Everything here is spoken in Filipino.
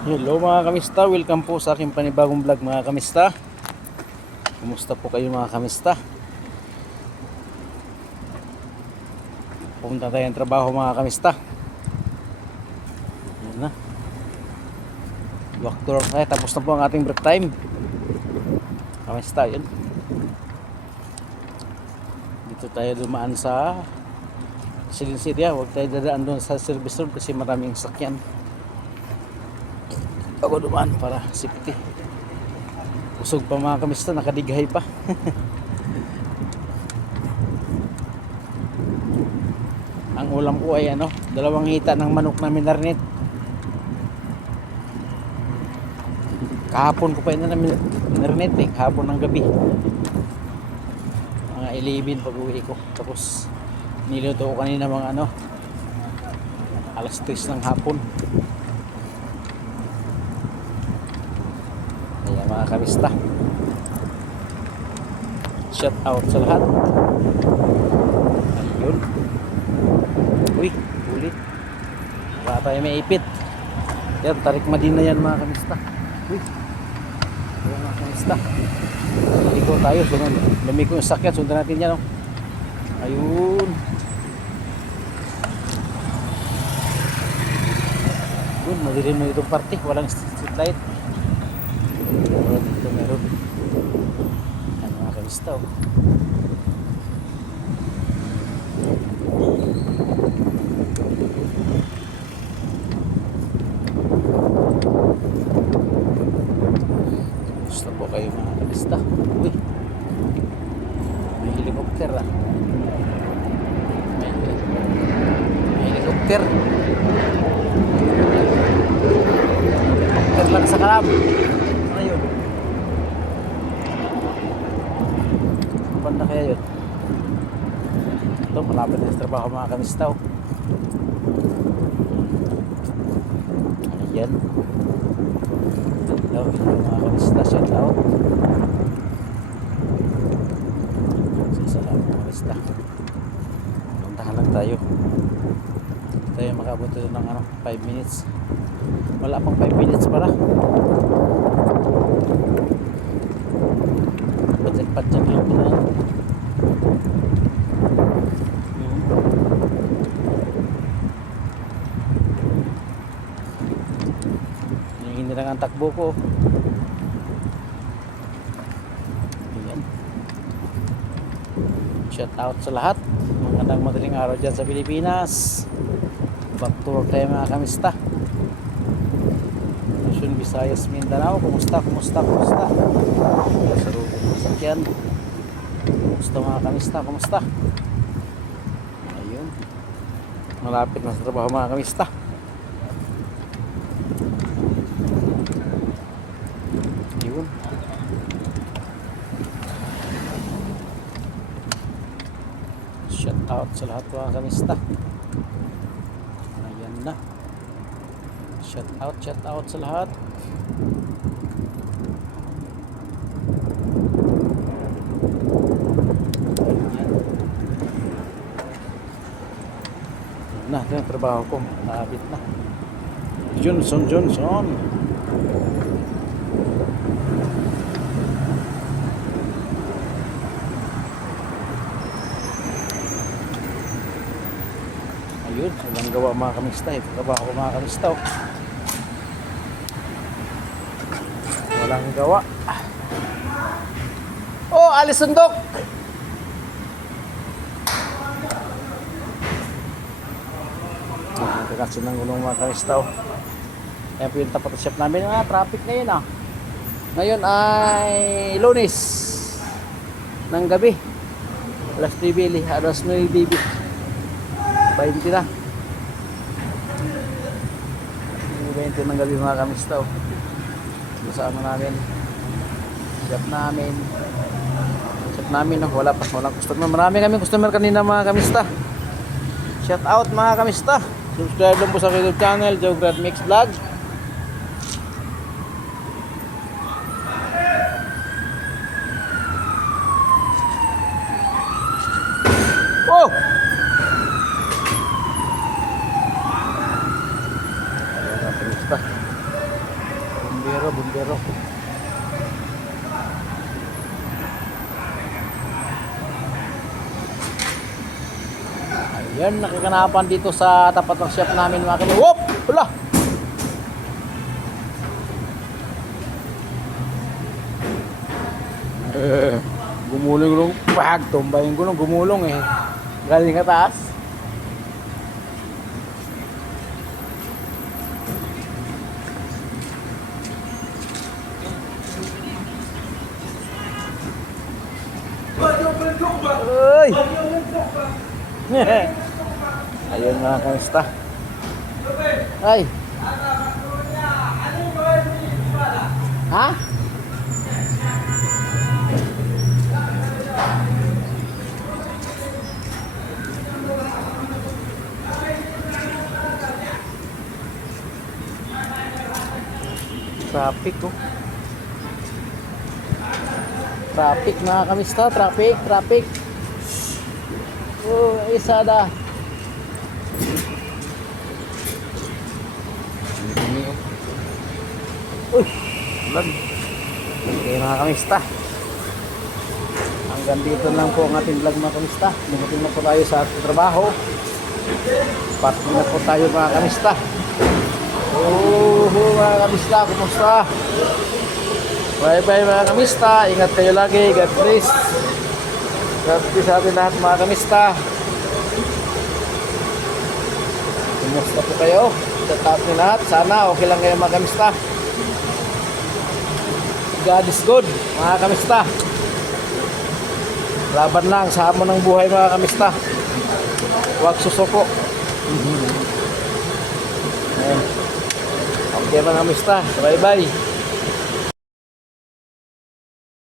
Hello mga kamista, welcome po sa aking panibagong vlog mga kamista. Kumusta po kayo mga kamista? Pumunta tayo ng trabaho mga kamista. Yan na. Walk tour tayo, tapos na po ang ating break time. Kamista, yun. Dito tayo dumaan sa Silinsiria. Huwag tayo dadaan doon sa service road kasi maraming sakyan. Ako dumaan para safety. Usog pa mga kamista, nakadighay pa. Ang ulam ko ay dalawang hita ng manok na minarinate. Kahapon ko pa yun na minarinate kahapon ng gabi. Mga 11 pag uwi ko. Tapos niluto ko kanina mga alas 3 ng hapon. Ayan mga kamista, shout out sa lahat. Ayun, uy, ulit baka tayo may ipit. Yan, tarik madina yan mga kamista. Uy, ayan mga kamista, liko tayo, sunod lumiko yung sakyan, sundan natin yan. Ayun, yun, madilim mo itong parte, walang street light. Dito meron ano mga kamista. Gusto po kayo mga kamista. Uy, may helicopter may helicopter lang sa kalab. Ayun, banda kaya yun. Ito, malapit na sa trabaho mga kamista. Ayan. Hello, mga kamista, shout out. Sa salamat mga kamista. Puntahan lang tayo. Tayo makabot ito ng 5 minutes. Wala pang 5 minutes para. Padyak lang na. Hindi lang ang takbo ko. Ayan. Shout out sa lahat. Magandang madaling araw dyan sa Pilipinas. Back to work tayo mga kamista. Luzon, Visayas, Mindanao. Kumusta? Sa rugong sakyan. Kumusta mga kamista? Kumusta? Ayun. Malapit na sa trabaho mga kamista. Ayun. Shout out sa lahat mga kamista. Ayan na. Shout out sa lahat. Ayan na, ito yung trabaho ko. Nakabit na. Johnson. Ayun, walang gawa mga kamista. Ito trabaho ko mga kamista. Walang gawa. Oh, alis sundok. Kasi ng gulong mga kamista. Ayan po yung tapat shop namin. Traffic ngayon Ngayon ay Lunes ng gabi. Alas 9 20 na. 20 ng gabi mga kamista. Sa namin. Shop namin walang customer. Marami kami customer kanina mga kamista. Shout out mga kamista. Subscribe lang po sa YouTube channel Jograd Mix Vlog. Oh! Ayan mga kamista. Pero ayan, nakikanapan dito sa tapat ng shop namin mga kami. Whoop! Wala! Gumulong-gulong. Pag tumbayin gulong, gumulong eh. Galing ka taas. Uy! Ayun mga kamusta. Ay! Ha? Traffic oh. Traffic mga kamista, traffic. Oh, isa da. Uy, lag. Okay mga kamista. Hanggang dito lang po ang ating vlog mga kamista. Dumating na po tayo sa ating trabaho. Parking na po tayo mga kamista. Oh, mga kamista, kumusta? Bye bye mga kamista. Ingat kayo lagi. God bless. God bless sa atin lahat mga kamista. Kumusta po kayo? Sa taas ni lahat. Sana okay lang kayo mga kamista. God is good mga kamista. Laban lang sa hamon ng buhay mga kamista. Huwag susuko. Okay mga kamista. Bye bye.